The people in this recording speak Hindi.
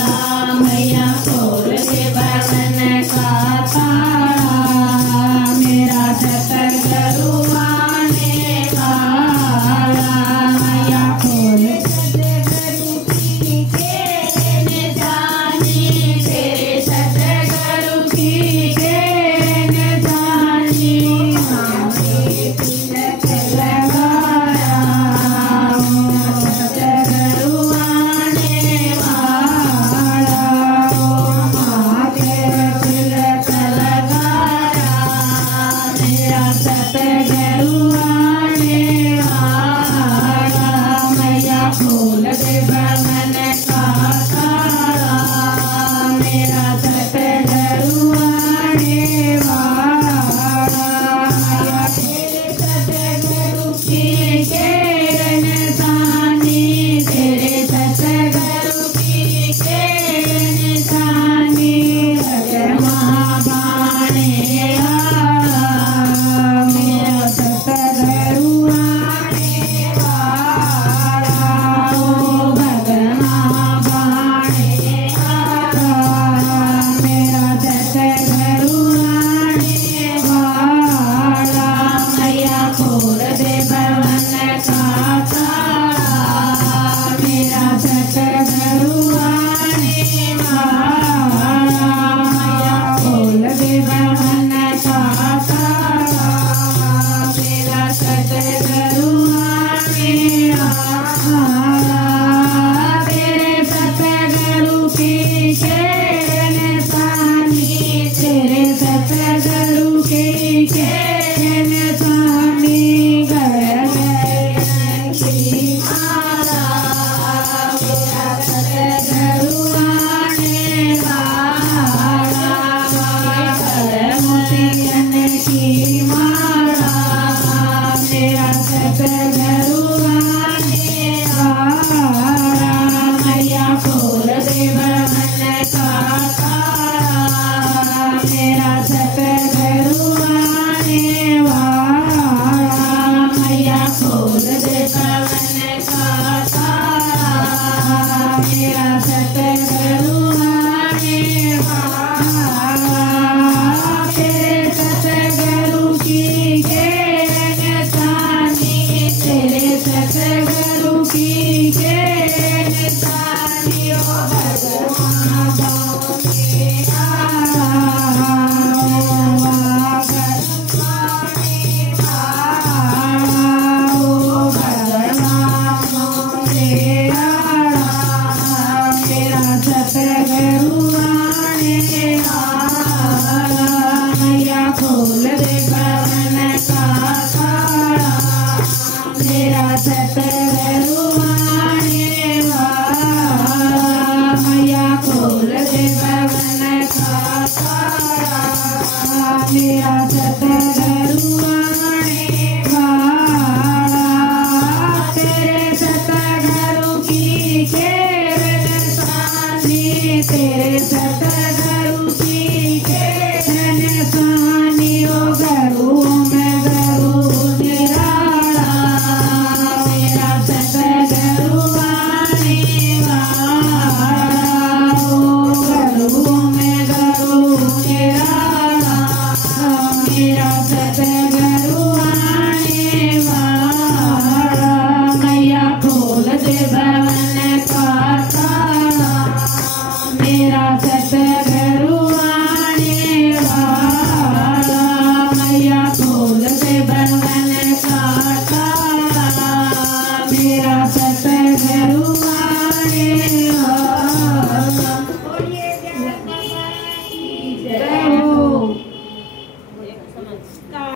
मैया खोल दे बवन का ताला मेरा सतगुरु आने वाला मैया खोल दे गुरु की केन जानी तेरे सतगुरु की केन जानी तिलक लगाया सतगुरु आने वाला माथे तिलक लगाया मेरा सतगुरु आने वाला मैया खोल दे बवन का ताला मेरा सतगुरु आने वाला मैया तेरे सतगुरु की केन जानी तेरे सतगुरु की केन जानी भगवा बाणे आला मेरा सतगुरु आने वाला ओ भगवा बाणे आला मेरा सतगुरु आने वाला मैया खोल दे बवन का ताला मेरा सतगुरु आने वाला मैया खोल दे बवन का ताला मेरा सतगुरु आने वाला तेरे सतगुरु की केन जानी तेरे सतगुरु की केन जानी गगन की माला मेरा सतगुरु आने वाला मोतियन की माला मेरा सतगुरु आने वाला मैया खोल दे बवन का ताला मेरा सतगुरु आने वाला मैया खोल दे बवन का ताला मेरा सतगुरु आने वाला तेरे सतगुरु की केन जानी तेरे सतगुरु की केन जानी ओ भगवा बाणे आला ओ भगवा बाणे आला ओ भगवा बाणे आला मेरा सतगुरु आने वाला मैया खोल दे बवन का ताला मेरा सतगुरु आने वाला मैया खोल दे बवन का ताला मेरा सतगुरु आने वाला तेरे सतगुरु की केन जानी तेरे सतगुरु की केन जानी ओ गुरु में गुरु निराला मेरा सतगुरु आने वाला ओ गुरु में गुरु निराला मेरा सतगुरु आने वाला मैया खोल दे बवन का ताला मेरा सतगुरु आने वाला मैया खोल दे बवन का ताला मेरा सतगुरु आने